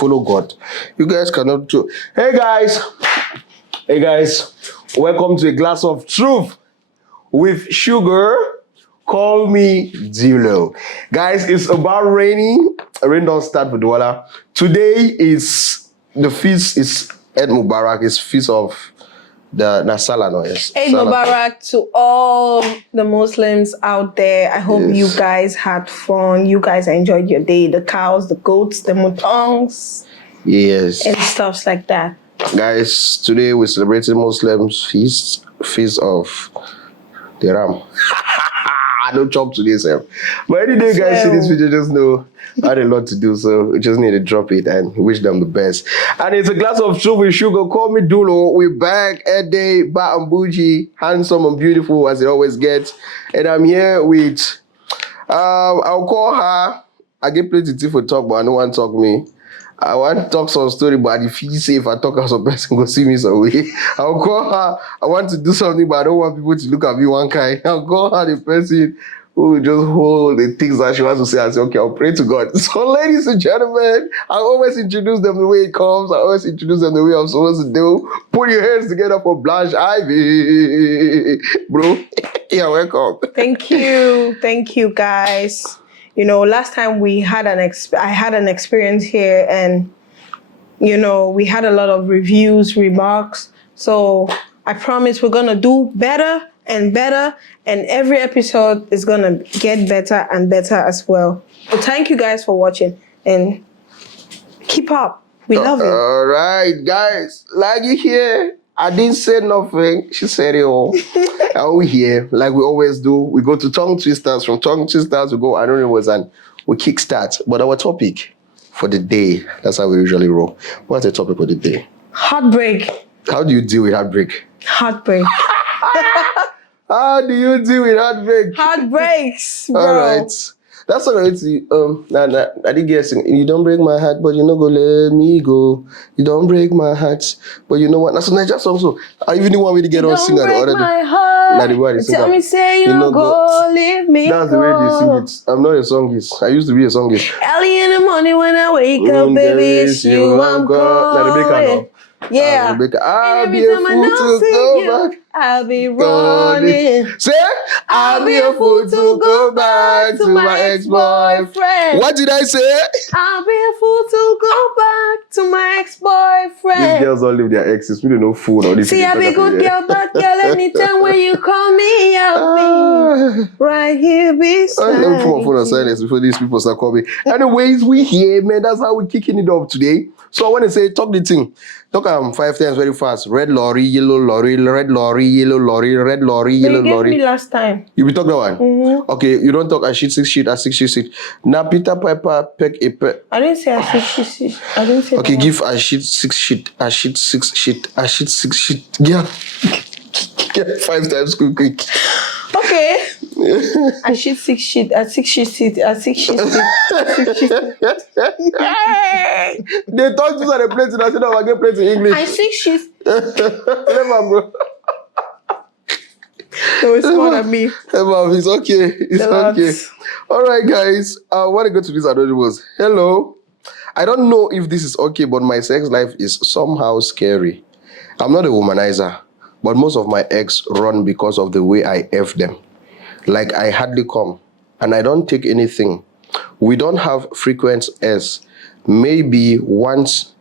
follow God. You guys cannot do. Hey guys, welcome to a glass of truth with sugar. Call me Zilo. Guys, it's about raining. Rain don't start with water. Today is the feast is Eid Mubarak. It's feast of the Nasala, no? Yes. Eid Mubarak to all the Muslims out there. I hope you guys had fun. You guys enjoyed your day. The cows, the goats, the mutangs. Yes. And stuff like that. Guys, today we're celebrating Muslims feast of the Ram. I don't chop today, sir. But any day, guys, see this video, just know I had a lot to do, so we just need to drop it and wish them the best. And it's a glass of truth with sugar. Call me Dulo. We're back at day, Bat and Bougie, handsome and beautiful as it always gets. And I'm here with, I'll call her. I get plenty of for talk, but I don't want to talk me. I want to talk some story, but if you say if I talk as a person, go see me some way. I'll call her. I want to do something, but I don't want people to look at me one kind. I'll call her the person who will just hold the things that she wants to say and say, okay, I'll pray to God. So, ladies and gentlemen, I always introduce them the way it comes. I always introduce them the way I'm supposed to do. Put your hands together for Blanche Ivy. Bro, yeah, welcome. Thank you, guys. You know, last time we had I had an experience here, and you know, we had a lot of reviews, remarks. So I promise we're gonna do better and better, and every episode is gonna get better and better as well. So thank you guys for watching and keep up. We love you. All right, guys, like you hear, I didn't say nothing. She said it all. And we here, like we always do. We go to tongue twisters. From tongue twisters, we go, I don't know what's and we kickstart. But our topic for the day, that's how we usually roll. What's the topic for the day? Heartbreak. How do you deal with heartbreak? Heartbreak. How do you deal with heartbreak? Heartbreaks, bro. All right. That's all right. I didn't get sing. You don't break my heart, but you know go let me go. You don't break my heart, but you know what? That's a Niger song. So I even didn't want me to get on singer already. Don't break my heart. Tell me say you don't go, leave me. That's the way they sing it. I'm not a songist. I used to be a songist. Early in the morning when I wake up, baby, it's you I'm calling. Yeah. I'll be a fool to go back. I'll be running. Say, I'll be a fool to go back to my ex-boyfriend. What did I say? I'll be a fool to go back to my ex-boyfriend. These girls don't leave their exes. We don't know fool or this. See, I'll be a good girl, bad girl. Anytime when you call me, I'll be right here beside you. Let me put my phone on silence before these people start calling me. Anyways, we here, man. That's how we're kicking it up today. So I want to say, talk the thing. Talk 5 times very fast. Red lorry, yellow lorry, red lorry, yellow lorry, red lorry, yellow lorry. You gave me last time. You be talk that one? Mm-hmm. Okay, you don't talk a shit, 6 shit, a 6 shit, 6. Now Peter Piper, peck a peck. I didn't say a 6 shit. I didn't say okay, give a shit, 6 shit, a shit, 6 shit, a shit, 6 shit. Yeah. 5 times quick. Okay. I shit 6 shit, a 6 shit sit, a 6 shit sit, a 6 shit sit. They talk to us at a place and I said, no, I get play in English. I 6 shit. Never, bro. No, it's more than me. It's okay. It's okay. All right, guys. I want to go to this anonymous. Hello. I don't know if this is okay, but my sex life is somehow scary. I'm not a womanizer, but most of my ex run because of the way I F them. Like I hardly come, and I don't take anything. We don't have frequent S, maybe once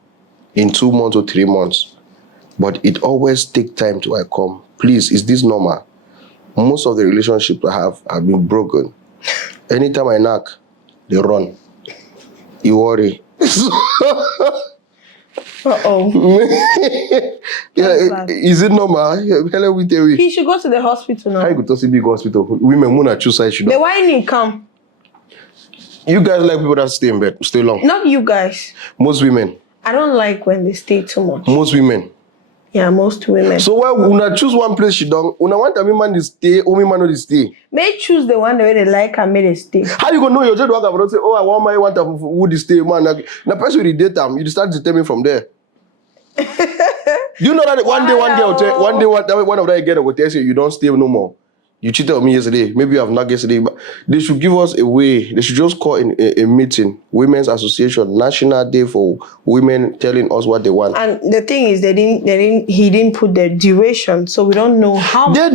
in 2 months or 3 months, but it always take time till I come. Please, is this normal? Most of the relationships I have been broken. Anytime I knock, they run. You worry. Yeah, is it normal? Hello, we tell you. He should go to the hospital now. I go to see big hospital. Women wanna choose side. But why didn't he come? You guys like people that stay in bed, stay long. Not you guys. Most women. I don't like when they stay too much. Most women. Yeah, most women. So why una choose one place she don't? Una want a man to stay, only man to stay. May choose the one the way they like and may they stay. How you gonna know? You just walk about say, oh, I want my one to who stay, man. Now person with the date time, you start determining from there. You know that one day, one of them get will tell you you don't stay no more. You cheated on me yesterday. Maybe you have not yesterday. But they should give us a way. They should just call in a meeting, Women's Association, National Day for Women, telling us what they want. And the thing is, he didn't put the duration, so we don't know how. The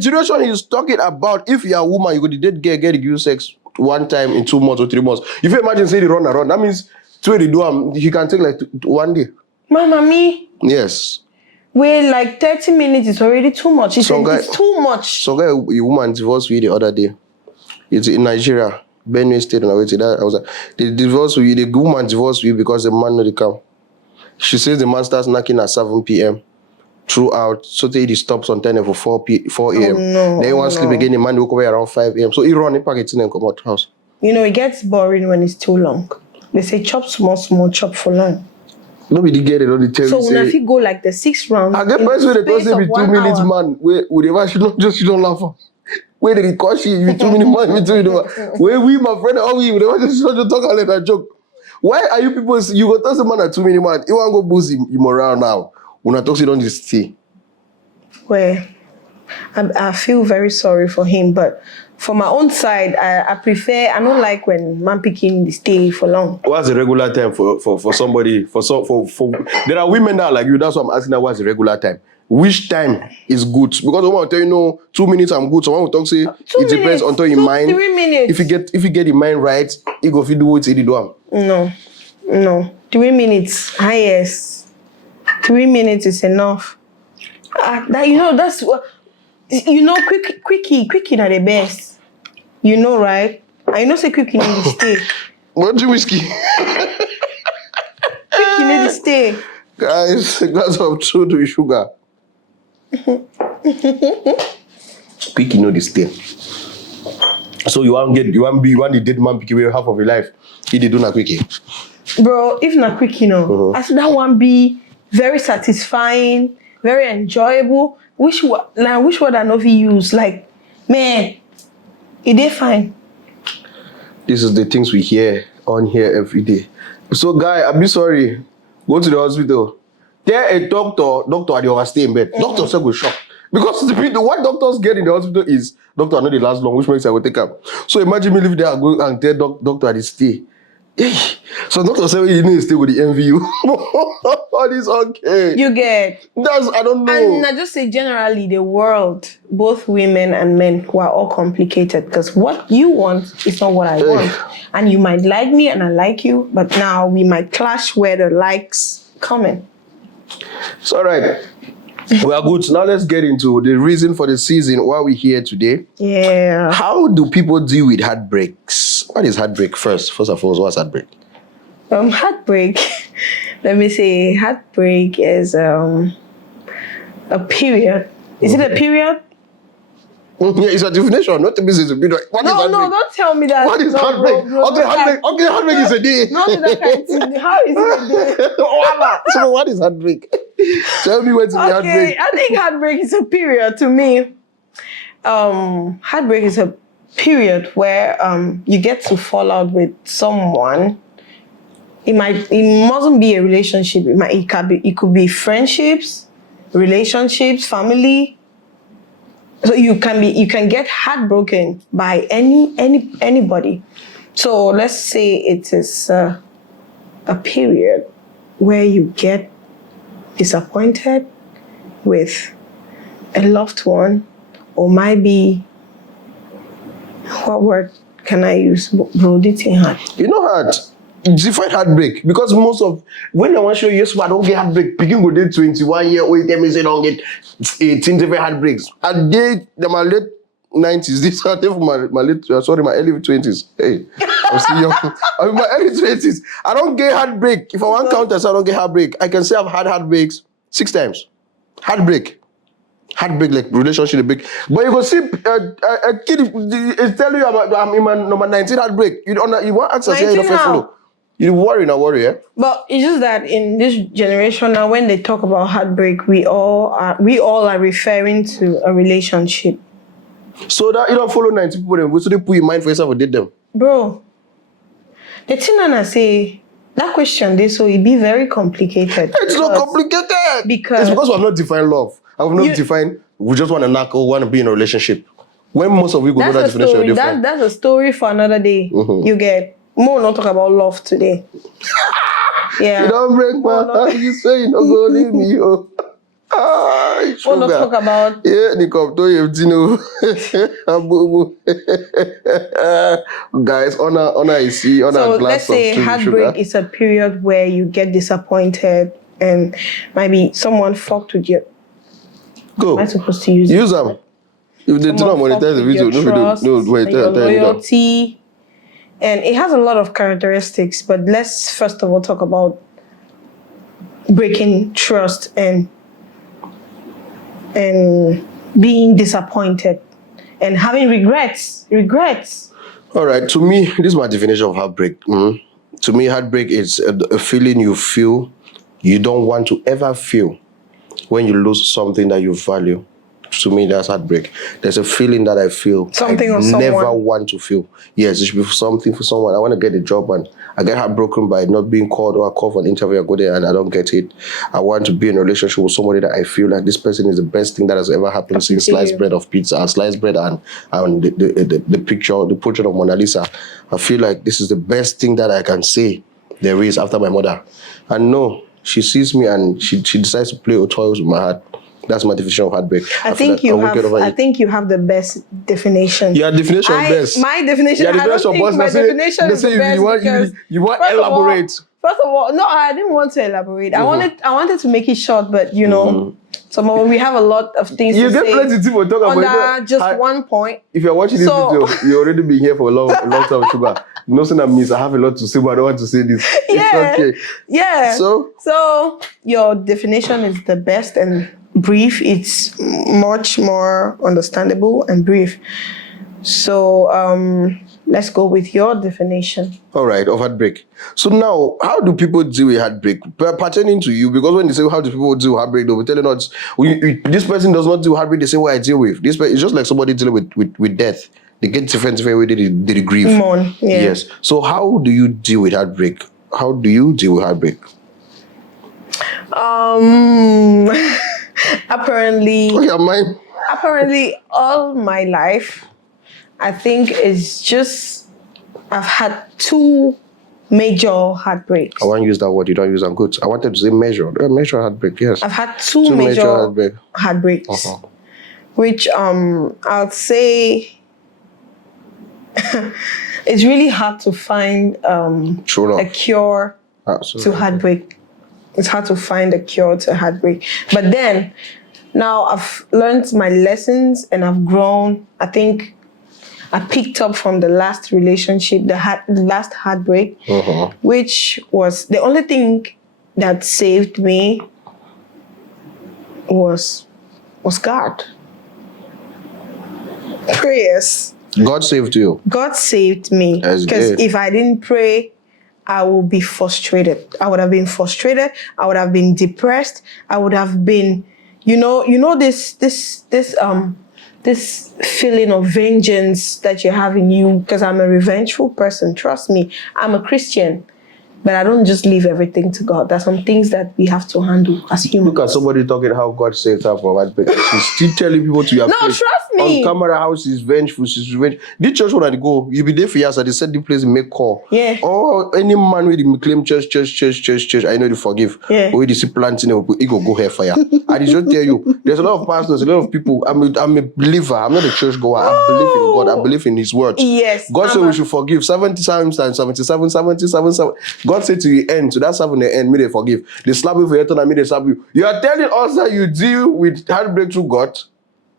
duration he's talking about. If you're a woman, you could get you sex one time in 2 months or 3 months. If you imagine say they run around, that means he can take like 1 day. Mama me. Yes. Wait, like 30 minutes is already too much. It's too much. Some guy, a woman divorced with the other day. It's in Nigeria, Benue State, and I was like, the woman divorced with because the man not come. She says the man starts knocking at 7 p.m. throughout, so he stops on 10 for 4 a.m. Oh, no, then he wants to sleep again. The man woke away around 5 a.m. So he run in packet and come out house. You know, it gets boring when it's too long. They say chop small, chop for long. Nobody get it. Nobody tell so you. So when I go like the 6 rounds, I get person where they don't say be 2 minutes man. Where she don't laugh. Where did it cost you? You 2 minutes man, me 2 minutes man. Where we, my friend, all we never just talk and let that joke. Why are you people? You go tell someone at 2 minutes man. You want to go boost him morale now? When I talk, you don't just stay. Well, I feel very sorry for him, but for my own side, I prefer. I don't like when man picking stay for long. What's the regular time for somebody? For there are women that are like you. That's why I'm asking that. What's the regular time? Which time is good? Because someone will tell you no, 2 minutes I'm good. Someone will talk say it depends on your mind. 3 minutes. If you get the mind right, you go do what you do. No. 3 minutes highest. 3 minutes is enough. That's what. Quickie are the best. You know, right? I know say quickie need to stay. What do whiskey? Quickie need to stay. Guys, a glass of truth with sugar. Quickie know the stay. So you want the dead man pick away half of your life. He did do not quickie. Bro, if not quickie, no. I said that one be very satisfying, very enjoyable. Which word I know if you use? Like, man, it is fine. This is the things we hear on here every day. So, guy, I'm sorry. Go to the hospital. Tell a doctor at your stay in bed. Doctor say go shock. Because what doctors get in the hospital is, doctor, I know they last long, which makes I will take up. So imagine me live there and go and tell doctor at the stay. So doctor say you need to stay with the MVU. All is okay. You get. I don't know. And I just say generally the world, both women and men, who are all complicated because what you want is not what I want. And you might like me and I like you, but now we might clash where the likes come in. It's all right. We are good. So now let's get into the reason for the season, why we're here today. Yeah. How do people deal with heartbreaks? What is heartbreak first? First of all, what's heartbreak? Heartbreak. Let me say, heartbreak is a period. Is it a period? Yeah, it's a definition. Not to be a period. What is heartbreak? No, don't tell me that. What is heartbreak? Okay, heartbreak is a day. Not that kind of thing. How is it a day? So what is heartbreak? Tell me what's heartbreak. I think heartbreak is a period to me. Heartbreak is a period where you get to fall out with someone. It mustn't be a relationship. It could be friendships, relationships, family. So you can get heartbroken by anybody. So let's say it is a period where you get disappointed with a loved one, or maybe, what word can I use? Bro, heart. You know heart. Define heartbreak, because most of when I want to show you, yes, I don't get heartbreak. Picking go date 21 year old, tell me say don't get 18 different heartbreaks. I did my late 90s. This I for my early 20s. Hey, I'm still young. I'm in my early 20s. I don't get heartbreak. If I want counters, I don't get heartbreak. I can say I've had heartbreaks 6 times. Heartbreak like relationship break. But you go see a kid is telling you about I'm in my number 19 heartbreak. You want access here, you don't follow. You worry, eh? But it's just that in this generation now, when they talk about heartbreak, we all are referring to a relationship. So that you don't follow 90 people, then so they put your mind for yourself and did them. Bro, the thing I say, that question so it be very complicated. It's not complicated. Because it's because we have not defined love. I have not defined we just want to knock or want to be in a relationship. When most of you go know that definition story. of different. That's a story for another day. You get more not talk about love today. Yeah. You don't break my heart. You say you don't go leave me. Oh. We'll not talk about guys, honor is see, honor so glass let's say of heartbreak sugar. is a period where you get disappointed and maybe someone fucked with you. Go. Am I supposed to use it? Use them. If they do not monetize the video, wait, your loyalty. And it has a lot of characteristics, but let's first of all talk about breaking trust and being disappointed and having regrets. All right, to me, this is my definition of heartbreak. To me, heartbreak is a feeling you feel you don't want to ever feel when you lose something that you value. To me, that's heartbreak. There's a feeling that I feel Something I or never someone. want to feel. Yes, it should be something for someone. I want to get a job and I get heartbroken by not being called, or I call for an interview, I go there and I don't get it. I want to be in a relationship with somebody that I feel like this person is the best thing that has ever happened since sliced bread of pizza, sliced bread and the picture, the portrait of Mona Lisa. I feel like this is the best thing that I can say there is after my mother. And no, she sees me and she decides to play with toys with my heart. That's my definition of heartbreak. I think you have the best definition. Your definition best. My definition. Your I don't definition think best. my definition is the best because you want elaborate. First of all, no, I didn't want to elaborate. I wanted to make it short, but you know, we have a lot of things to say. You get plenty of people talk about under just one point. If you're watching this video, you already been here for a long time, Sugar. Nothing that means I have a lot to say, but I don't want to say this. Yeah. It's okay. Yeah. So your definition is the best and brief. It's much more understandable and brief. So let's go with your definition. All right, of heartbreak. So now, how do people deal with heartbreak? Pertaining to you, because when they say how do people deal with heartbreak, they'll be telling us, this person does not deal with heartbreak the same way I deal with. This person, it's just like somebody dealing with death. They get different way they grieve. Mourn, yeah. Yes. So how do you deal with heartbreak? How do you deal with heartbreak? Apparently, Apparently, all my life, I think it's just I've had two major heartbreaks. I want to use that word. You don't use them. Good. I wanted to say measure. Measure heartbreak. Yes. I've had two major heartbreaks, which I'd say it's really hard to find a cure to heartbreak. It's hard to find a cure to heartbreak. But then, now I've learned my lessons and I've grown. I think I picked up from the last relationship, the last heartbreak, which was the only thing that saved me was God. Prayers. God saved you. God saved me. Because if I didn't pray, I would be frustrated. I would have been frustrated. I would have been depressed. I would have been, this feeling of vengeance that you have in you, because I'm a revengeful person. Trust me, I'm a Christian. But I don't just leave everything to God. There's some things that we have to handle as humans. Look at somebody talking how God saved her from heartbreak. She's still telling people to your face. No, trust me. On camera, how she's vengeful, she's revengeful. This church when I go, you be there for years, and they said the place make call. Yeah. Or any man with him claim church, I know they forgive. Yeah. Or they see planting, he go hellfire. I just tell you, there's a lot of pastors, a lot of people. I'm a believer. I'm not a church goer. I believe in God. I believe in His word. Yes. God said we should forgive 70 times and 77. God said to the end, to that 7 the end, me they forgive. They slap you for your turn and me they slap you. You are telling us that you deal with heartbreak through God,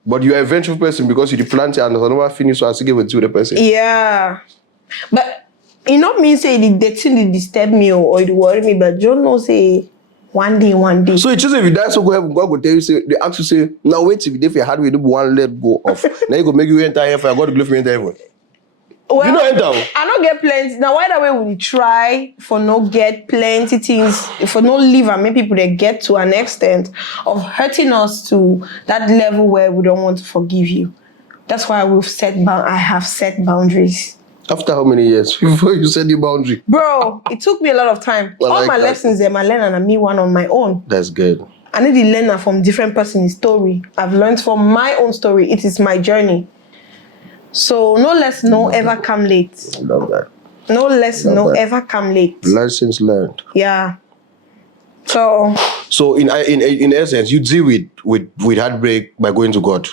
but you are a vengeful person because you plant it and it's never finished, so I still give it to the person. Yeah. But it not mean say the thing they disturb me or it worry me, but you know say one day. So it's just if you die, so go heaven, God will tell you, say, they ask you, say, now wait till you for your heart, we do one let go off. Now you go make you enter heaven, God will believe you enter heaven. Well, you know enter. I don't get plenty. Now why that way we try for no get plenty things, for no live and make people they get to an extent of hurting us to that level where we don't want to forgive you. That's why I have set boundaries. After how many years before you set the boundary? Bro, it took me a lot of time. All my lessons, I learned and I me one on my own. That's good. I need to learn from different person's story. I've learned from my own story. It is my journey. So no less, no ever come late. Love that. No less, no ever come late. Lessons learned. Yeah. So in essence, you deal with heartbreak by going to God.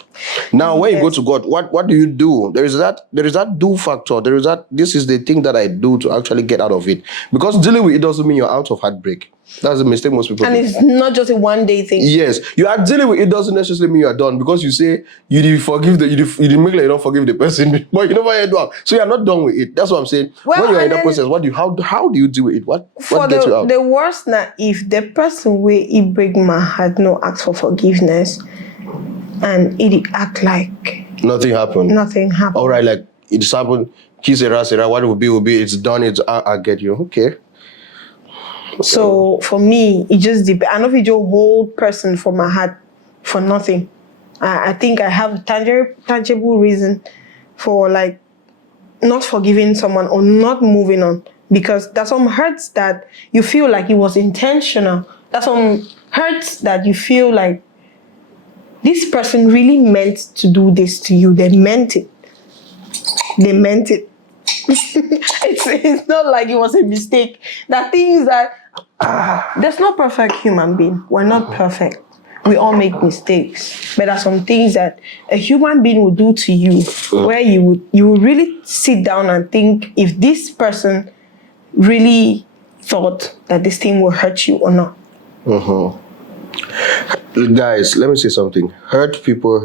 Now, when you go to God, what do you do? There is that do factor. There is that this is the thing that I do to actually get out of it. Because dealing with it doesn't mean you're out of heartbreak. That's a mistake most people and do. it's not just a one day thing. Yes, you are dealing with it doesn't necessarily mean you are done because you say you did forgive you did make like you don't forgive the person, but you never yet done. So you are not done with it. That's what I'm saying. Well, when you are in that process, how do you deal with it? What gets you out? The worst now, if the person where he break my heart no ask for forgiveness and it act like Nothing happened. nothing happened. All right, like it's happened. Kiss a ras, what will be. It's done. I get you. Okay. So for me, it just depends. I know if you just hold person for my heart for nothing. I think I have tangible reason for like not forgiving someone or not moving on, because there's some hurts that you feel like it was intentional. There's some hurts that you feel like this person really meant to do this to you. They meant it. They meant it. It's not like it was a mistake. The things that there's no perfect human being. We're not perfect. We all make mistakes. But there's some things that a human being will do to you where you would really sit down and think if this person really thought that this thing will hurt you or not. Guys, let me say something. Hurt people.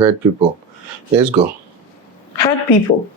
Let's go. Hurt people.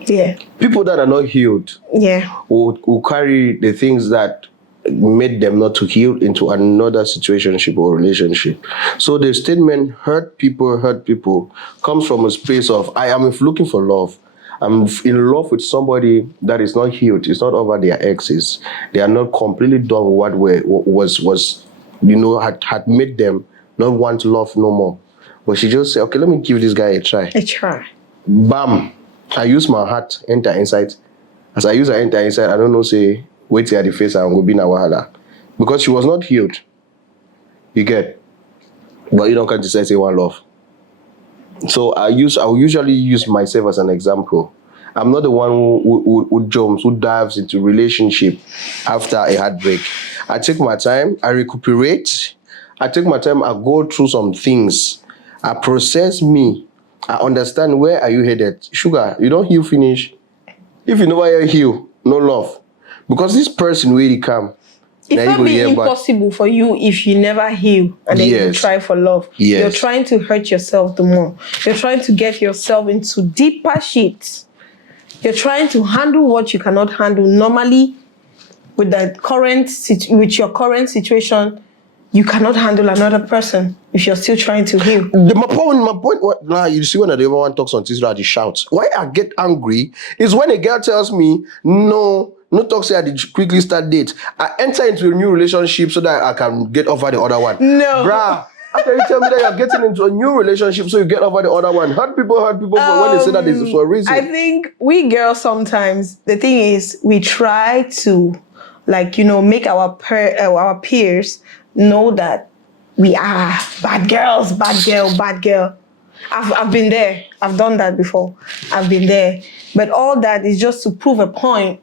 Yeah. People that are not healed. Yeah. Will carry the things that made them not to heal into another situationship or relationship. So the statement hurt people comes from a space of I am looking for love. I'm in love with somebody that is not healed. It's not over their exes. They are not completely done with what had made them not want love no more. But she just said, okay, let me give this guy a try. A try. Bam. I use my heart, enter inside. As I use her enter inside, I don't know, say, wait here at the face and go be na wahala. Because she was not healed. You get? But you don't can't decide say one love. So I will usually use myself as an example. I'm not the one who jumps, who dives into relationship after a heartbreak. I take my time, I recuperate, I take my time, I go through some things. I process me. I understand where are you headed. Sugar, you don't heal finish. If you never heal, no love. Because this person really come. It will be impossible for you if you never heal and then you try for love. Yes. You're trying to hurt yourself the more. You're trying to get yourself into deeper shit. You're trying to handle what you cannot handle. Normally, with your current situation, you cannot handle another person if you're still trying to heal. My point, you see when everyone talks on Twitter, they shout. Why I get angry is when a girl tells me, no talk say I did quickly start date. I enter into a new relationship so that I can get over the other one. No. Bruh, after you tell me that you're getting into a new relationship so you get over the other one. Hurt people for when they say that is for a reason. I think we girls sometimes, the thing is, we try to, make our peers know that we are bad girls, bad girl. I've been there. I've done that before. I've been there. But all that is just to prove a point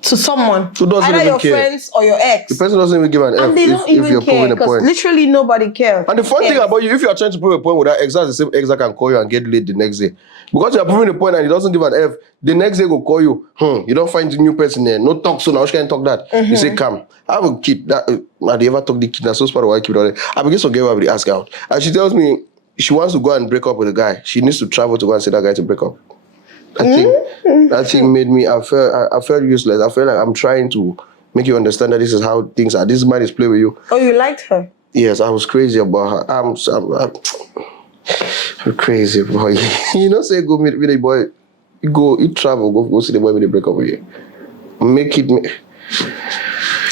to someone, who doesn't either even your care. Friends or your ex. The person doesn't even give an and F they don't even if you're care, proving a point. Literally nobody cares. And the fun thing about you, if you are trying to prove a point with that ex, that's the same ex that can call you and get laid the next day. Because you are proving a point and he doesn't give an F, the next day go call you. You don't find the new person there. No talk so now. She can't talk that. You say, come. I have a kid. Have you ever talk the kid? That's so part of why I keep it on it. I begin to get what I ask out. And she tells me she wants to go and break up with a guy. She needs to travel to go and see that guy to break up. That thing made me, I felt useless. I felt like I'm trying to make you understand that this is how things are. This man is playing with you. Oh, you liked her? Yes, I was crazy about her. I'm crazy boy. Say go meet with a boy. You travel, go see the boy when they break up with you. Make it.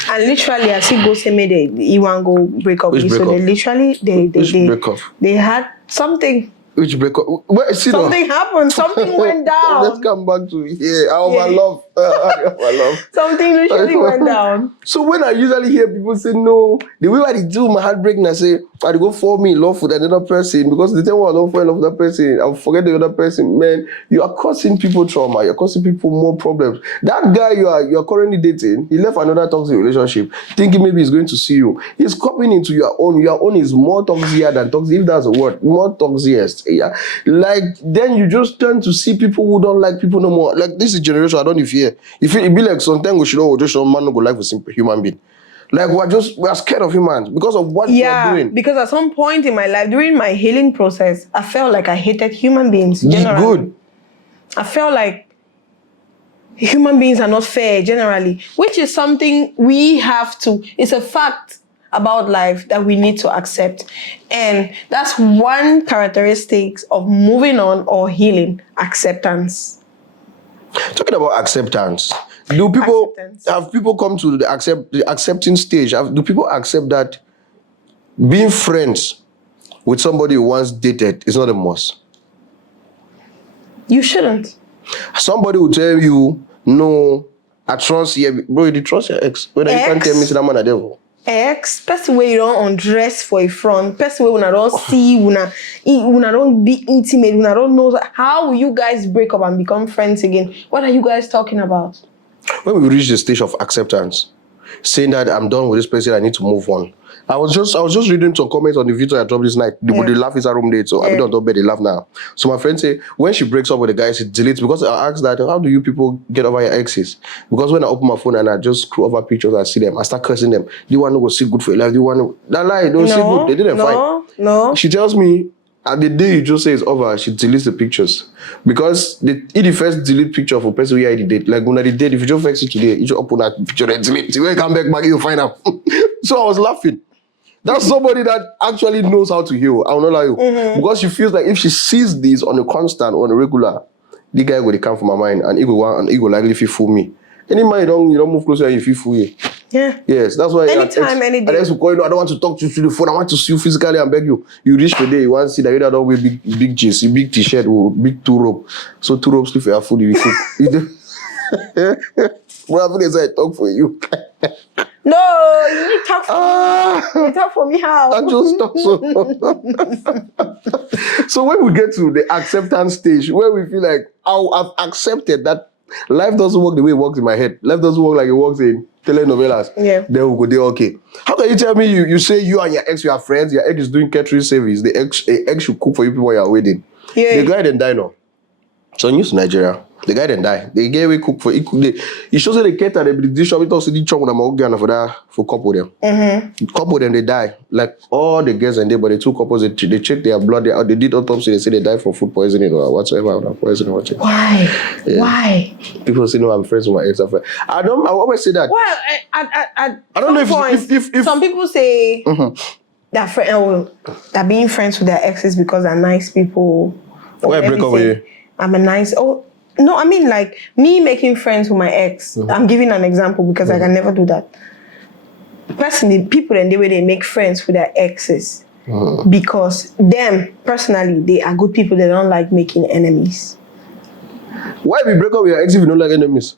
And literally, as he goes, he want to go break up with you. So they literally, they had something. Which break up? Something happened. Something went down. Let's come back to here. My love. My love. Something literally went down. So when I usually hear people say no, the way I do my heartbreak, and I say I go fall me in love with another person because the time when I don't fall in love with that person, I'll forget the other person. Man, you are causing people trauma. You're causing people more problems. That guy you are currently dating, he left another toxic relationship, thinking maybe he's going to see you. He's copying into your own. Your own is more toxic than toxic. If that's a word, more toxiest. Yeah. Like then you just turn to see people who don't like people no more. Like this is generation. I don't know if you if it be like sometimes we should know just man no go life with simple human being. Like we're scared of humans because of what we're doing. Because at some point in my life, during my healing process, I felt like I hated human beings generally. Good. I felt like human beings are not fair generally, which is something we have to, it's a fact about life that we need to accept. And that's one characteristic of moving on or healing, acceptance. Talking about acceptance, do people have people come to the accepting stage? Do people accept that being friends with somebody you once dated is not a must? You shouldn't. Somebody will tell you, no, I trust you. Bro, you trust your ex. Whether you can't tell me that man a devil. Ex, person where you don't undress for a front, person where una don't see, una don't be intimate, una don't know. How will you guys break up and become friends again? What are you guys talking about? When we reach the stage of acceptance, saying that I'm done with this person, I need to move on. I was just reading some comments on the video I dropped this night. The laugh is a room date, so I don't bed, they laugh now. So my friend say when she breaks up with the guy, she deletes because I asked that how do you people get over your exes? Because when I open my phone and I just scroll over pictures, I see them, I start cursing them. Do you want to go see good for your life? Do you want to that lie? Don't see good. They didn't fight. No. She tells me at the day you just say it's over, she deletes the pictures. Because if the first delete picture of a person we already date, like when I did, if you just fix it today, you just open that picture and delete. When you come back, you find out. So I was laughing. That's somebody that actually knows how to heal. I will not lie you. Because she feels like if she sees this on a constant, on a regular, the guy will come from my mind and he will likely fool me. Any man you don't move closer and you feel fool you. Yeah. Yes, that's why. Anytime, any day. And ex will call you, no, I don't want to talk to you through the phone. I want to see you physically and beg you. You reach the day, you want to see that you don't wear big jeans, big t-shirt, or big two rope. So two ropes, if you have food, you cook. What happened is I talk for you. No, you need to talk for me. You talk for me how? I just talk so. So when we get to the acceptance stage, where we feel like, I've accepted that life doesn't work the way it works in my head. Life doesn't work like it works in telenovelas. Yeah. Then we go there, okay. How can you tell me you say you and your ex, you are friends, your ex is doing catering service, the ex should cook for you people while you're wedding. Yeah. The guy then die now. So news to Nigeria. The guy then die. The guy will cook for he shows that they cater the dish shop. It also did chop with them for couple them. Couple them they die. Like all the girls and they, but the two couples they check their blood. They did autopsy. They say they died for food poisoning or whatsoever. Whatsoever. Why? Yeah. Why? People say no, I'm friends with my ex. I always say that. Well, I don't know if some people say that being friends with their exes because they're nice people. Why break up with you? I'm a nice. No, I mean like me making friends with my ex. I'm giving an example because I can never do that. Personally, people and the way they make friends with their exes because them personally they are good people. They don't like making enemies. Why we break up with your ex if you don't like enemies?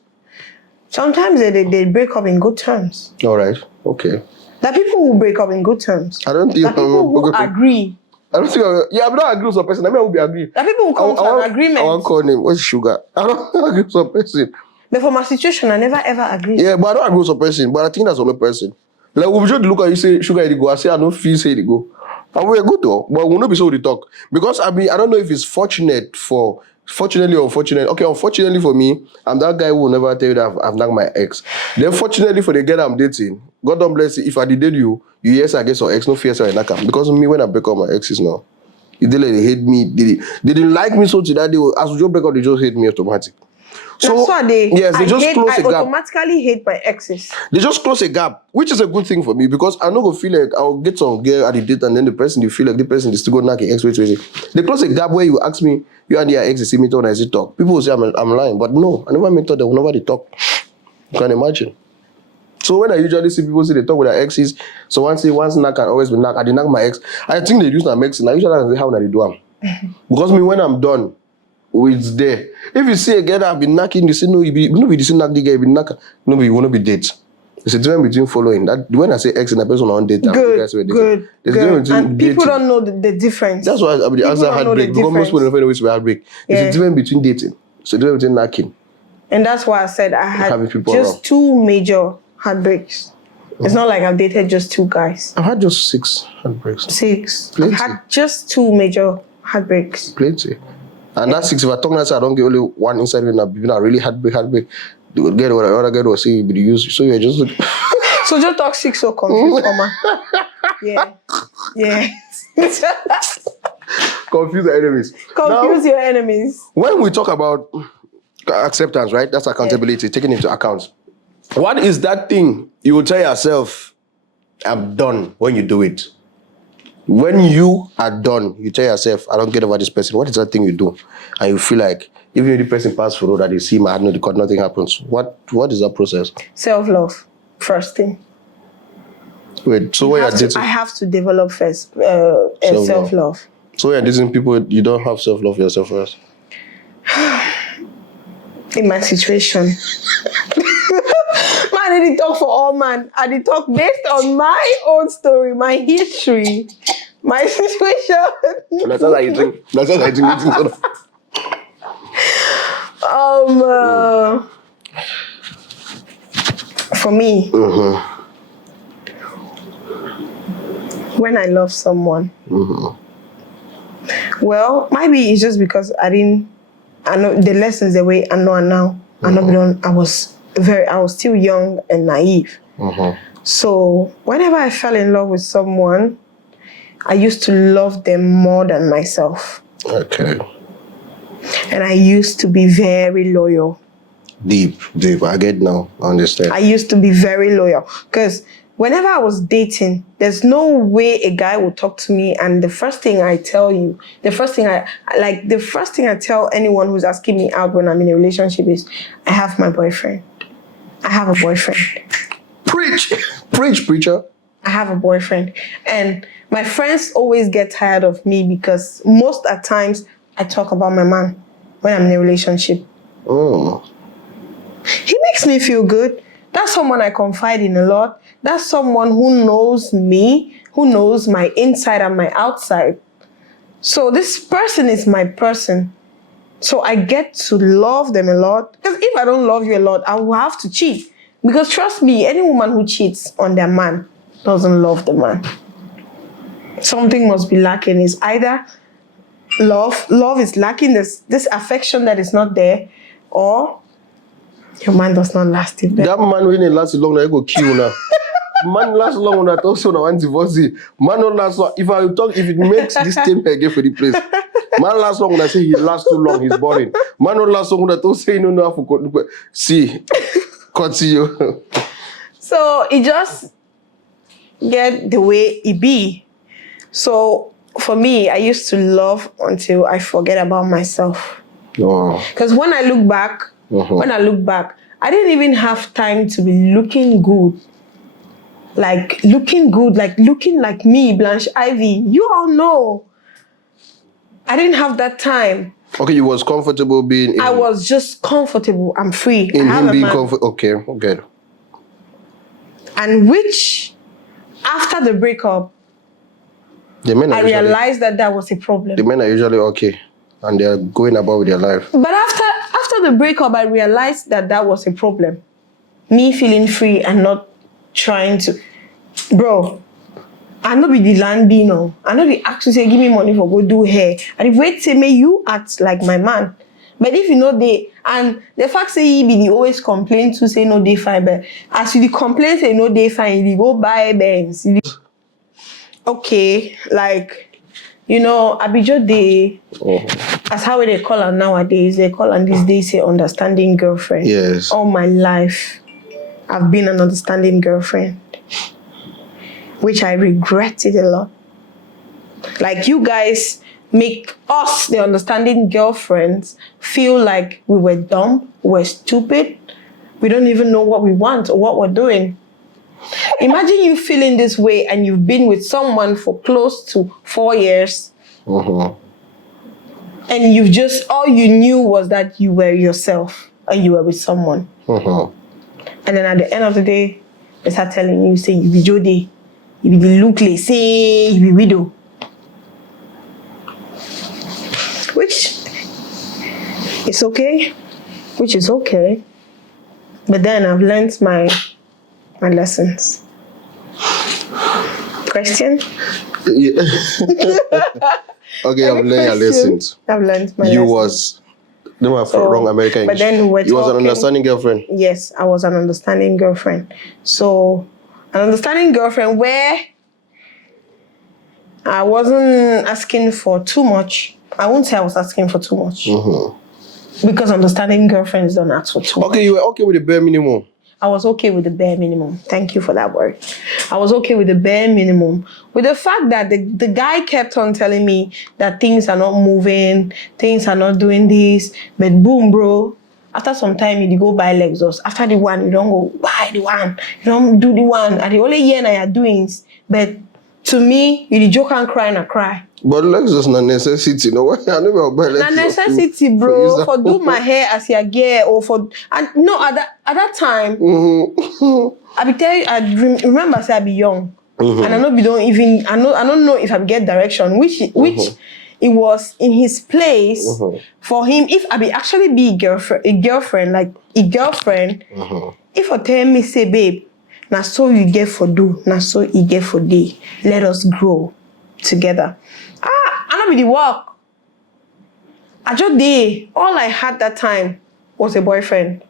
Sometimes they break up in good terms. All right, okay. That people will break up in good terms. I don't think that people will agree. I don't think I'm not agree with some person. I mean, I will be agree. That people will come to an agreement. I won't call him. What's sugar? I don't agree with some person. But for my situation, I never ever agree. Yeah, but I don't agree with some person. But I think that's only person. Like we just look at you say sugar it go. I say I don't feel say it go. And we're good though, but we'll not be so to talk because I mean I don't know if it's fortunately or unfortunate. Okay, unfortunately for me, I'm that guy who will never tell you that I've knocked my ex. Then fortunately for the girl I'm dating, God don't bless you. If I did you yes, I guess your ex no fear so I knock him. Because me when I break up my exes now, they hate me. They didn't like me so to that day. As we just break up, they just hate me automatic. So that's why they automatically hate my exes. They just close a gap, which is a good thing for me because I know go feel like I'll get some girl at the date and then the person you feel like the person is still going to knock your ex. Wait. They close a gap where you ask me, you and your ex see me talk and I say talk. People will say I'm lying, but no, I never met them whenever they talk. You can imagine. So when I usually see people say they talk with their exes, so once knock and always be knock, I did knock my ex. I think they use my ex and I usually say how they do them. Because me when I'm done, it's there. If you see a girl that have been knocking, you say no, you be the same knock the girl, you be knocker. No, you wanna be date. There's a difference between following. That when I say X and a person on date, Good. And people dating. don't know the difference. That's why I mean, People answer don't know heartbreak. the Because most people difference. don't know which way heartbreak. There's a difference between dating. It's a difference between knocking. And that's why I said I Having had people just around. 2 major heartbreaks. It's not like I've dated just 2 guys. I've had just 6 heartbreaks. 6. Plenty. I've had just 2 major heartbreaks. Plenty. And that's 6. If I talk that, I don't get only one inside when I've been a really heartbreak. They would get what other guy will say you be the use. So you're just like So just talk 6 so confused, Oma. Yeah. confuse the enemies. Confuse your enemies. When we talk about acceptance, right? That's accountability, taking into account. What is that thing you will tell yourself, I'm done, when you do it? When you are done, you tell yourself, I don't get over this person. What is that thing you do? And you feel like, even if the person passes for road that they see my hand, nothing happens. What is that process? Self-love, first thing. Wait, so when you're dating, I have to develop first self-love. So when you're dating people, you don't have self-love for yourself first? In my situation. Man, I didn't talk for all man. I did talk based on my own story, my history, my situation. That's how I think. That's how I think. For me, when I love someone, well, maybe it's just because I know the lessons the way I know now. I was still young and naive. So whenever I fell in love with someone, I used to love them more than myself. Okay. And I used to be very loyal. Deep. I get now. I understand. I used to be very loyal. Because whenever I was dating, there's no way a guy would talk to me and the first thing I tell anyone who's asking me out when I'm in a relationship is, I have my boyfriend. I have a boyfriend. Preach, preacher. I have a boyfriend. And my friends always get tired of me because most at times I talk about my man when I'm in a relationship. Oh. He makes me feel good. That's someone I confide in a lot. That's someone who knows me, who knows my inside and my outside. So this person is my person. So I get to love them a lot. Because if I don't love you a lot, I will have to cheat. Because trust me, any woman who cheats on their man doesn't love the man. Something must be lacking. It's either love is lacking, this affection that is not there, or your man does not last it. That man when he lasts long, I go kill now. Man lasts long when I talk so now want divorce. Man don't last long. If it makes this team again for the place. Man lasts long when I say he lasts too long, he's boring. Man don't last long when I don't say no for see. Continue. So it just get the way it be. So for me, I used to love until I forget about myself. Because when I look back, I didn't even have time to be looking good. Like looking like me, Blanche Ivy. You all know. I didn't have that time. Okay, you was comfortable being in... I was just comfortable. I'm free. In him being comfortable. Okay, good. And which, after the breakup, I realized that was a problem. The men are usually okay. And they're going about with their life. But after the breakup, I realized that was a problem. Me feeling free and not trying to... Bro, I know be the landino. I know the act to say, give me money for go do hair. And if wait say, may you act like my man. But if you know and the fact say he be the always complain to say no they fine, but as you complain say no they fine, you go buy bands. Okay, like, Abijo Day, as how they call her nowadays, they call her these days say understanding girlfriend. Yes. All my life, I've been an understanding girlfriend, which I regretted a lot. Like, you guys make us, the understanding girlfriends, feel like we were dumb, we're stupid, we don't even know what we want or what we're doing. Imagine you feeling this way and you've been with someone for close to 4 years. and you've just, all you knew was that you were yourself and you were with someone. And then at the end of the day, they start telling you, say, you be Jode, you be the look like, say, you be widow. Which is okay. Which is okay. But then I've learned my lessons. Question? Yeah. Okay, I've learned your lessons. I've learned my You lessons. was, no, I'm wrong American English. But then we were You was an talking- understanding girlfriend. Yes, I was an understanding girlfriend. So, an understanding girlfriend where I wasn't asking for too much. I won't say I was asking for too much. Because understanding girlfriends don't ask for too much. Okay, you were okay with the bare minimum. I was okay with the bare minimum. Thank you for that word. I was okay with the bare minimum. With the fact that the guy kept on telling me that things are not moving, things are not doing this. But boom, bro. After some time, you go buy Lexus. After the one, you don't go buy the one. You don't do the one. And the only year now you're doing. But to me, you the joke and cry and I cry. But Lexus not necessity. No, I never buy Lexus. Na necessity, bro. For do my hair as your girl or for and no at that time. I be tell you, I remember say I be young, and I know we don't even. I don't know if I get direction. Which it was in his place for him. If I be actually be a girlfriend, like a girlfriend. If I tell me say, babe, now so you get for do, now so you get for day. Let us grow together. I don't be the work. I just did. All I had that time was a boyfriend.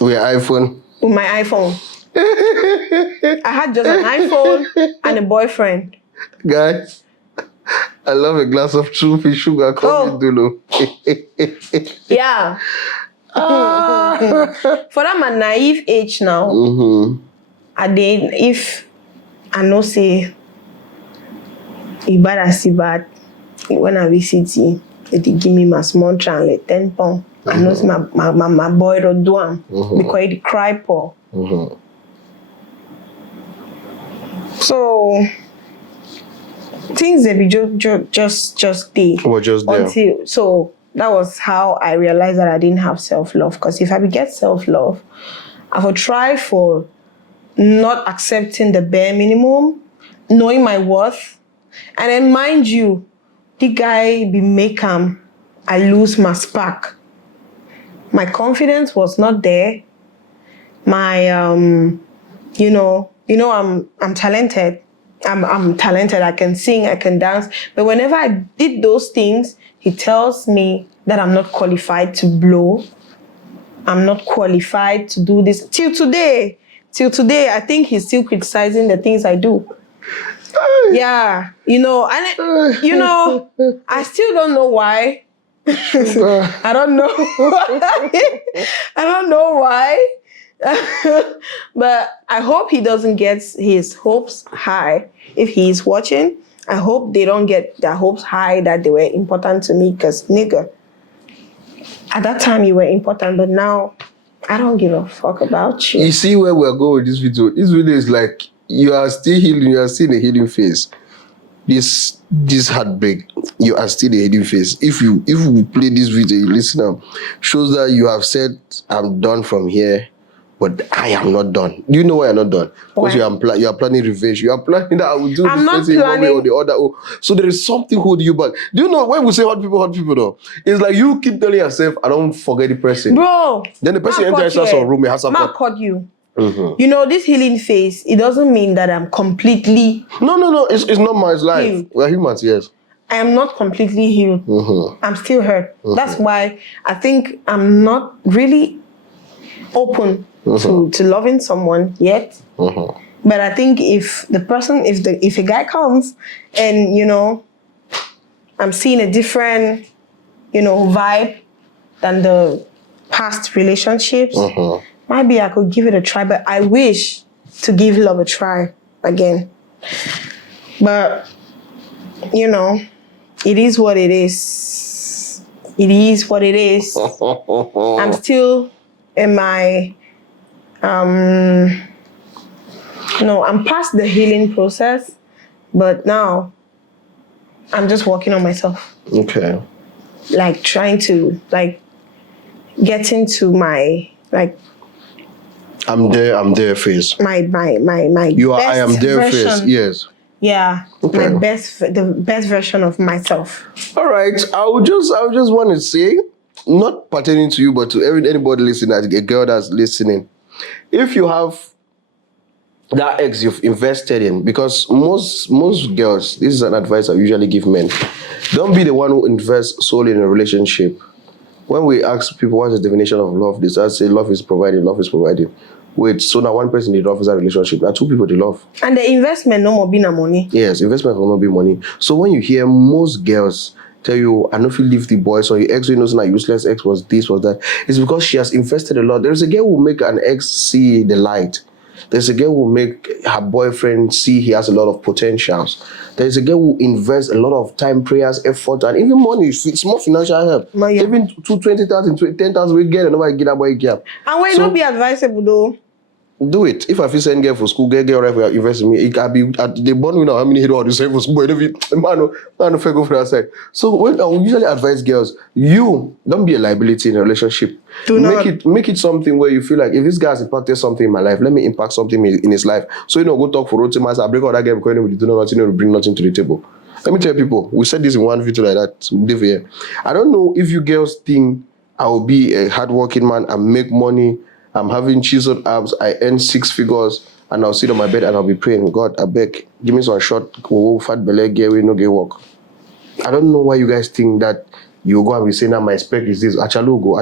With your iPhone. With my iPhone. I had just an iPhone and a boyfriend. Guys, I love a glass of true fish sugar. Call me Dulu. Yeah. For that my naive age now, I did, if I know say if bad I see bad, when I visit you, they give me my small tran like 10 pounds. I know say my boy don't do them because he cry poor. So things that be just did. Were just there. Until so that was how I realized that I didn't have self-love. Because if I would get self-love, I would try for not accepting the bare minimum, knowing my worth. And then mind you, the guy be make I lose my spark. My confidence was not there. My I'm talented. I'm talented. I can sing, I can dance. But whenever I did those things, he tells me that I'm not qualified to blow. I'm not qualified to do this. Till today, I think he's still criticizing the things I do. Yeah, and I still don't know why. I don't know. I don't know why. But I hope he doesn't get his hopes high. If he's watching, I hope they don't get their hopes high that they were important to me. Because, nigga, at that time you were important, but now I don't give a fuck about you. You see where we're going with this video? This video is like, you are still healing, you are still in a healing phase. This heartbreak, you are still in a healing phase. If we play this video, you listen up, shows that you have said, I'm done from here, but I am not done. Do you know why you're not done? Because you are planning revenge. You are planning that I will do I'm this not person one way or planning- the other. So there is something holding you back. Do you know when we say hot people though? It's like you keep telling yourself, I don't forget the person. Bro. Then the person enters some room, it has a Mark caught you. This healing phase, it doesn't mean that I'm completely... No. It's normal. It's life. Healed. We're humans, yes. I am not completely healed. I'm still hurt. That's why I think I'm not really open to loving someone yet. But I think if a guy comes and, I'm seeing a different, vibe than the past relationships, maybe I could give it a try. But I wish to give love a try again. But, it is what it is. It is what it is. I'm still in my, I'm past the healing process, but now I'm just working on myself. Okay. like trying to like get into my like I'm there phase. my You are best I am there version. phase. Yes. Yeah, Okay. the best version of myself. All right. I would just want to say, not pertaining to you, but to anybody listening, a girl that's listening, if you have that ex you've invested in, because most girls, this is an advice I usually give men, don't be the one who invests solely in a relationship. When we ask people what's the definition of love, they start say love is providing, love is providing. Wait, so now one person they love is that relationship. Now two people they love. And the investment no more being a money. Yes, investment will not be money. So when you hear most girls tell you, I know if you leave the boy, so your ex, you know, so useless ex was this, was that, it's because she has invested a lot. There's a girl who will make an ex see the light. There's a girl who will make her boyfriend see he has a lot of potentials. There's a girl who invests a lot of time, prayers, effort, and even money. It's more financial help. Yeah. Even 20,000, 10,000 we get, and nobody get that boy gap. And why not be advisable though? Do it. If I feel send girl for school, get right for invest in me. It can be at the bond now. How many hit all the same for school? Man, no fair go for that side. So when I usually advise girls, you don't be a liability in a relationship. Make it something where you feel like if this guy has impacted something in my life, let me impact something in his life. So go talk for Rotimas. I break out that guy because we do nothing to bring nothing to the table. Let me tell people, we said this in one video like that. I don't know if you girls think I will be a hardworking man and make money. I'm having chiseled abs, I earn 6 figures, and I'll sit on my bed and I'll be praying, God, I beg, give me some short, fat belly, get away, no get work. I don't know why you guys think that you go and be saying that my spec is this, achalugo.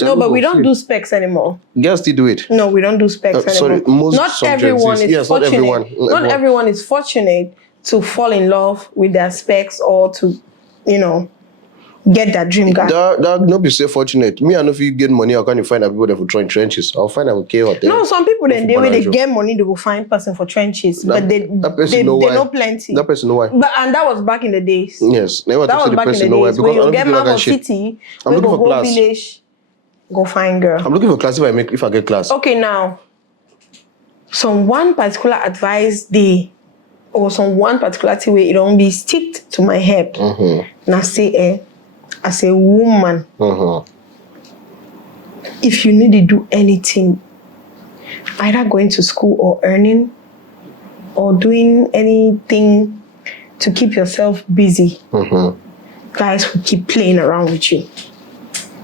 No, but we don't do specs anymore. Girls still do it. No, we don't do specs anymore. Sorry, not everyone is fortunate. Not everyone is fortunate to fall in love with their specs or to, get that dream guy. That not be so fortunate. Me, I know if you get money, how can you find people that will join trenches? I'll find a K hotel. No, some people then they get money, they will find person for trenches, but they know plenty. That person know why. And that was back in the days. Yes, that was back in the days. When you get man for city, we go whole village, go find girl. I'm looking for class if I get class. Okay, now, some one particular advice or some one particular way it don't be stick to my head. And I say, as a woman, if you need to do anything, either going to school or earning or doing anything to keep yourself busy, guys will keep playing around with you.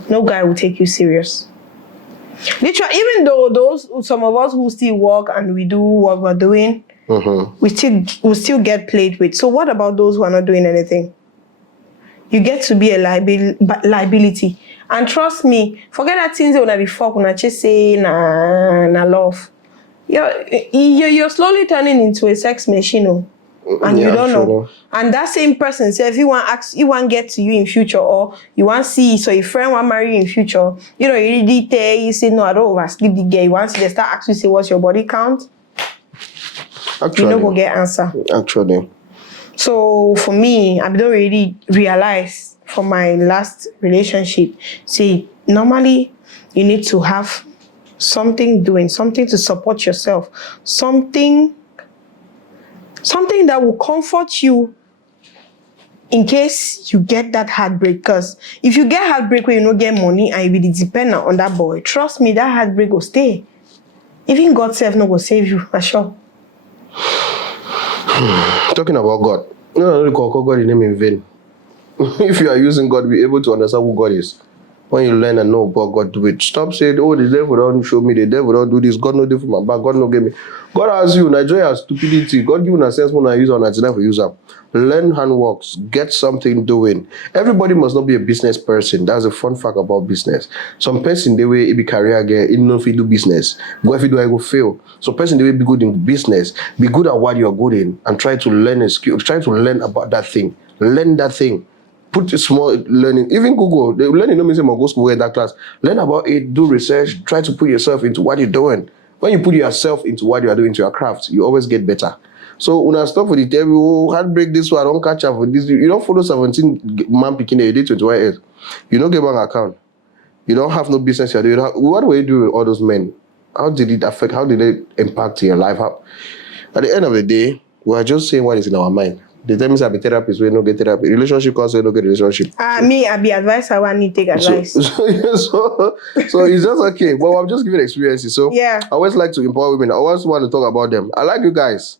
No guy will take you serious. Literally, even though some of us who still work and we do what we're doing, we still get played with. So what about those who are not doing anything? You get to be a liability. And trust me, forget that things when I be fuck, when I just say na love. You're slowly turning into a sex machine, and you don't know. And that same person, say if you want get to you in future, or you want see, so your friend want marry you in future, you really tell you say no, I don't oversleep the girl. You want to start asking you say what's your body count? Actually, you don't go get answer. Actually. So for me, I don't really realize from my last relationship. See, normally you need to have something to support yourself, something that will comfort you in case you get that heartbreak. Because if you get heartbreak where you don't get money and you be dependent on that boy, trust me, that heartbreak will stay. Even God self no will save you, for sure. Talking about God, no, call God the name in vain. If you are using God, be able to understand who God is. When you learn and know about God, do it. Stop saying, oh, the devil don't show me, the devil don't do this, God no do for my back, God no give me. God has you, Nigeria has stupidity. God give you a sense when I use on 99 for user. Learn handworks, get something doing. Everybody must not be a business person. That's a fun fact about business. Some person, they will be career guy, you know if you do business. Go if you do, I go fail. Some person, they will be good in business. Be good at what you're good in and try to learn a skill. Try to learn about that thing. Learn that thing. Put a small learning, even Google, the learning, no means go school in that class. Learn about it, do research, try to put yourself into what you're doing. When you put yourself into what you are doing to your craft, you always get better. So when I stop with the tell you, heartbreak this one, I don't catch up with this. You don't follow 17 man picking a day 21 years. You don't get bank account. You don't have no business you're doing. What do you do with all those men? How did it affect, how did it impact your life? At the end of the day, we are just saying what is in our mind. They tell me say I be therapist, we no get therapy. Relationship counselor, no get relationship. Me, I be advisor when I need to take advice. So it's just okay. But I'm just giving experiences. So Yeah. I always like to empower women. I always want to talk about them. I like you guys.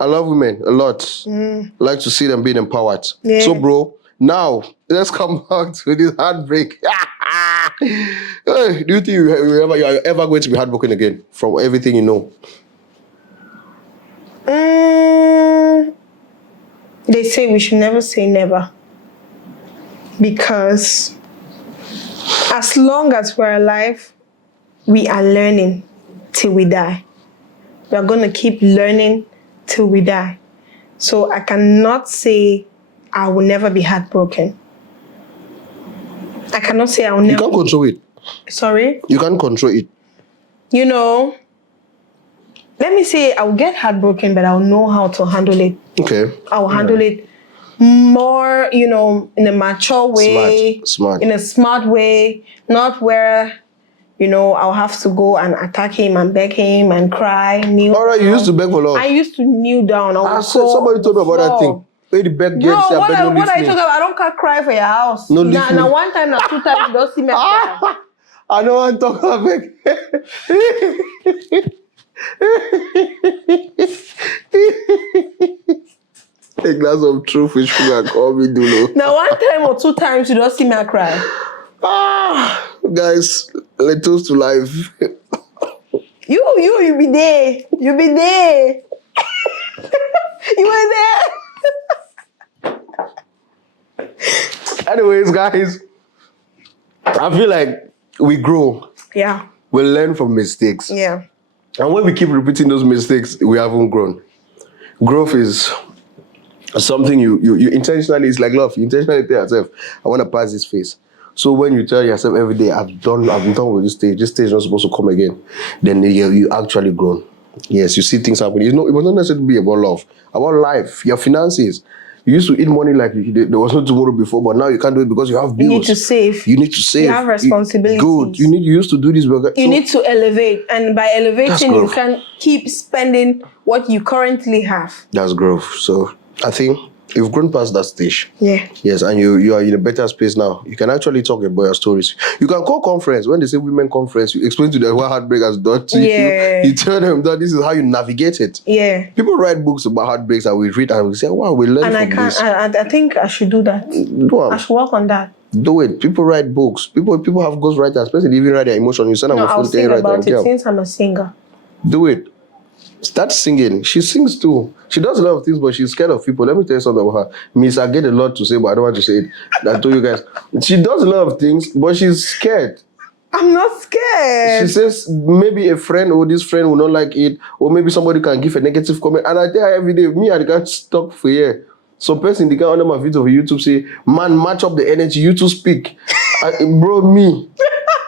I love women a lot. I like to see them being empowered. Yeah. So, bro, now let's come back to this heartbreak. Hey, do you think you are ever going to be heartbroken again from everything you know? They say we should never say never. Because as long as we're alive, we are learning till we die. We are going to keep learning till we die. So I cannot say I will never be heartbroken. I cannot say I will You never. can't control it. Sorry? You can't control it. You know, let me say I will get heartbroken, but I'll know how to handle it. Okay. I will handle it more, you know, in a mature way. Smart. In a smart way. Not where, you know, I'll have to go and attack him and beg him and cry, kneel All right, you down. used to beg for love. I used to kneel down. Somebody told me about that thing. Where the beg No, gets what are you listening. talking about? I don't cry for your house. No Now, listening. one time, now 2 times, you don't see me cry. I don't want to talk about beg. A glass of truth with sugar, call me Dulo. Now 1 time or 2 times, you don't see me cry. Guys, let's toast to life. You be there. You be there. You were there. Anyways, guys, I feel like we grow. Yeah. We learn from mistakes. Yeah. And when we keep repeating those mistakes, we haven't grown. Growth is something you intentionally, it's like love. You intentionally tell yourself, I want to pass this phase. So when you tell yourself every day, I've been done with this stage is not supposed to come again, then you actually grown. Yes, you see things happen. It was not necessarily be about love, about life, your finances. You used to eat money like there was no tomorrow before, but now you can't do it because you have bills. You need to save. You need to save. You have responsibilities. Good. You used to do this. You need to elevate. And by elevating, you can keep spending what you currently have. That's growth. So I think you've grown past that stage. Yeah. Yes, and you are in a better space now. You can actually talk about your stories. You can call conference. When they say women conference, you explain to them what heartbreak has done to you. You tell them that this is how you navigate it. Yeah. People write books about heartbreaks and we read and we say, wow, we learn from this. And I think I should do that. I should work on that. Do it. People write books. People have ghostwriters, especially if you write their emotion. You send them a I'll phone, sing about it since I'm a singer. Do it. Start singing. She sings too. She does a lot of things, but she's scared of people. Let me tell you something about her. Miss, I get a lot to say, but I don't want to say it. I told you guys. She does a lot of things, but she's scared. I'm not scared. She says maybe a friend or this friend will not like it, or maybe somebody can give a negative comment. And I tell her every day, me, I can't stop for here. Some person they can under my video of YouTube say, man, match up the energy, you two speak. Bro, me.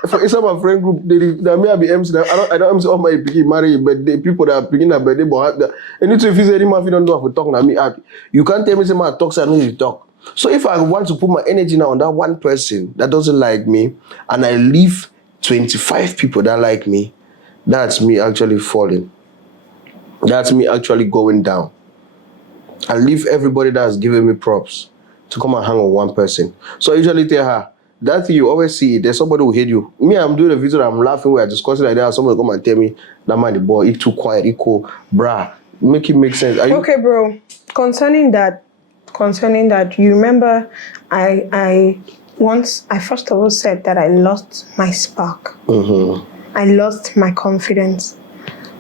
For inside my friend group, they may be MC. I don't MC all my picking marry, but the people that are picking a birthday, but anything if you say any man, if you don't know how to talk, now me happy. You can't tell me say man talk, so I know you talk. So if I want to put my energy now on that one person that doesn't like me, and I leave 25 people that like me, that's me actually falling. That's me actually going down. I leave everybody that's giving me props to come and hang on one person. So I usually tell her, that thing you always see, there's somebody who hate you. Me, I'm doing a video, I'm laughing, we're discussing like that, somebody come and tell me, that man, the boy, he too quiet, he cool, bruh, make it make sense. Okay, bro. Concerning that, you remember I first of all said that I lost my spark. I lost my confidence.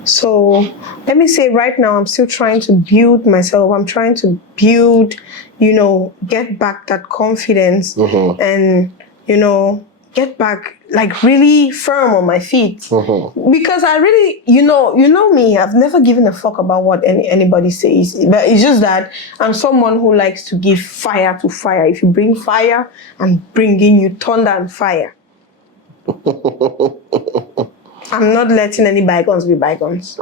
So let me say right now, I'm still trying to build myself. I'm trying to build, get back that confidence and, get back like really firm on my feet. Because I really, you know me, I've never given a fuck about what anybody says. But it's just that I'm someone who likes to give fire to fire. If you bring fire, I'm bringing you thunder and fire. I'm not letting any bygones be bygones.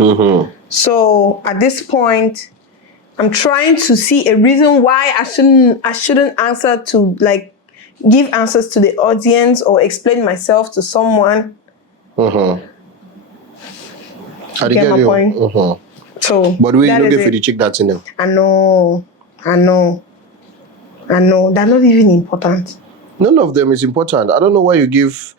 So at this point, I'm trying to see a reason why I shouldn't answer to give answers to the audience or explain myself to someone. How do you get my point? So, but we don't get for the chick that's in them. I know. I know. They're not even important. None of them is important. I don't know why you give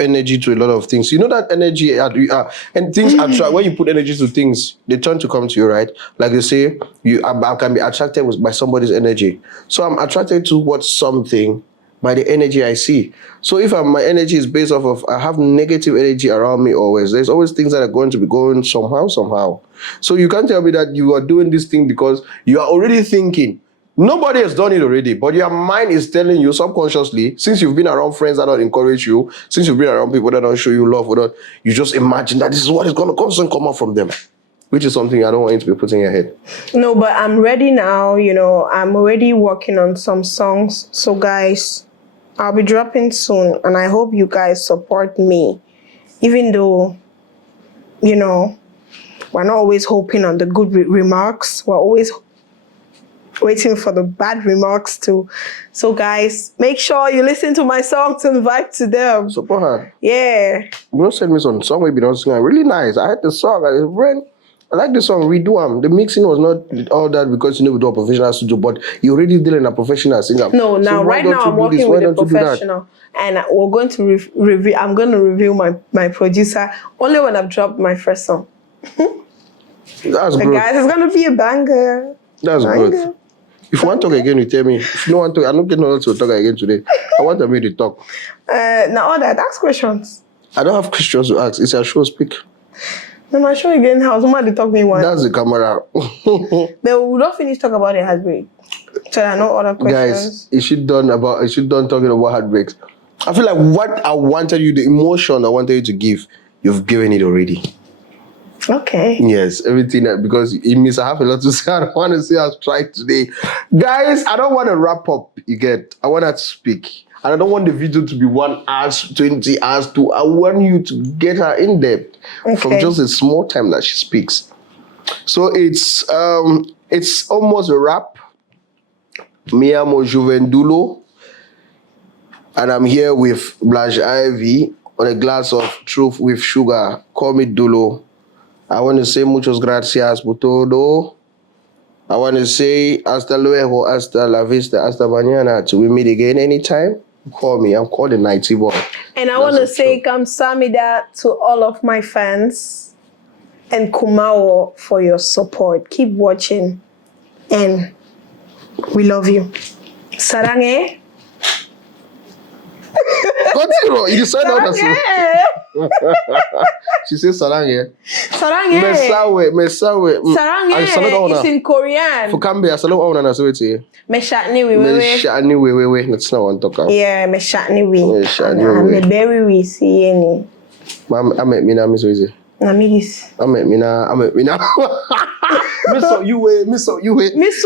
energy to a lot of things. You know that energy and things attract. When you put energy to things, they turn to come to you, right? Like they say, I can be attracted by somebody's energy. So I'm attracted to something by the energy I see. So if my energy is based off of, I have negative energy around me always, there's always things that are going to be going somehow. So you can't tell me that you are doing this thing because you are already thinking. Nobody has done it already, but your mind is telling you subconsciously, since you've been around friends that don't encourage you, since you've been around people that don't show you love, you just imagine that this is what is going to constantly come out from them, which is something I don't want you to be putting in your head. No, but I'm ready now. I'm already working on some songs. So guys, I'll be dropping soon, and I hope you guys support me. Even though, we're not always hoping on the good remarks. We're always waiting for the bad remarks too. So guys, make sure you listen to my songs and vibe to them. Support her. Yeah. You know, send me some song maybe don't sing. Really nice. I had the song. I like the song. Redo them. The mixing was not all that because we do a professional studio, but you already did in a professional singer. No, now right now I'm working with a professional, and we're going to review. I'm going to review my producer only when I've dropped my first song. That's good. Guys, it's going to be a banger. That's good. If you want to talk again, you tell me. If you don't want to, I'm not getting on to talk again today. I want me to talk. Now all that, ask questions. I don't have questions to ask. It's a show, speak. No, my show again. How somebody talk me one. That's the camera. But we don't finish talk about the heartbreak. So there are no other questions. Guys, is she done talking about heartbreaks? I feel like what I wanted you, the emotion I wanted you to give, you've given it already. Okay. Yes, everything because it means I have a lot to say. I don't want to say I've tried today. Guys, I don't want to wrap up, you get. I want her to speak. And I don't want the video to be 1 hour, 20 hours, 2. I want you to get her in depth from just a small time that she speaks. So it's almost a wrap. Mi amo Juvendulo. And I'm here with Blanche Ivy on a glass of truth with sugar. Call me Dulo. I want to say muchas gracias por todo. I want to say hasta luego, hasta la vista, hasta mañana. Till we meet again anytime. Call me. I'm called the Nighty Boy. And I want to say kamsamida to all of my fans and Kumao for your support. Keep watching and we love you. Sarange. Continue. You said that. She says Sarange. Sarange. Mesawe. Sarange is in Korean. Fukambe, asalo ona na sewete. Meshatni we. That's not one talk. Yeah, meshatni we. I'm very we see any. I met me now, Miss Wizzy. I met me now. Miss you way. Miss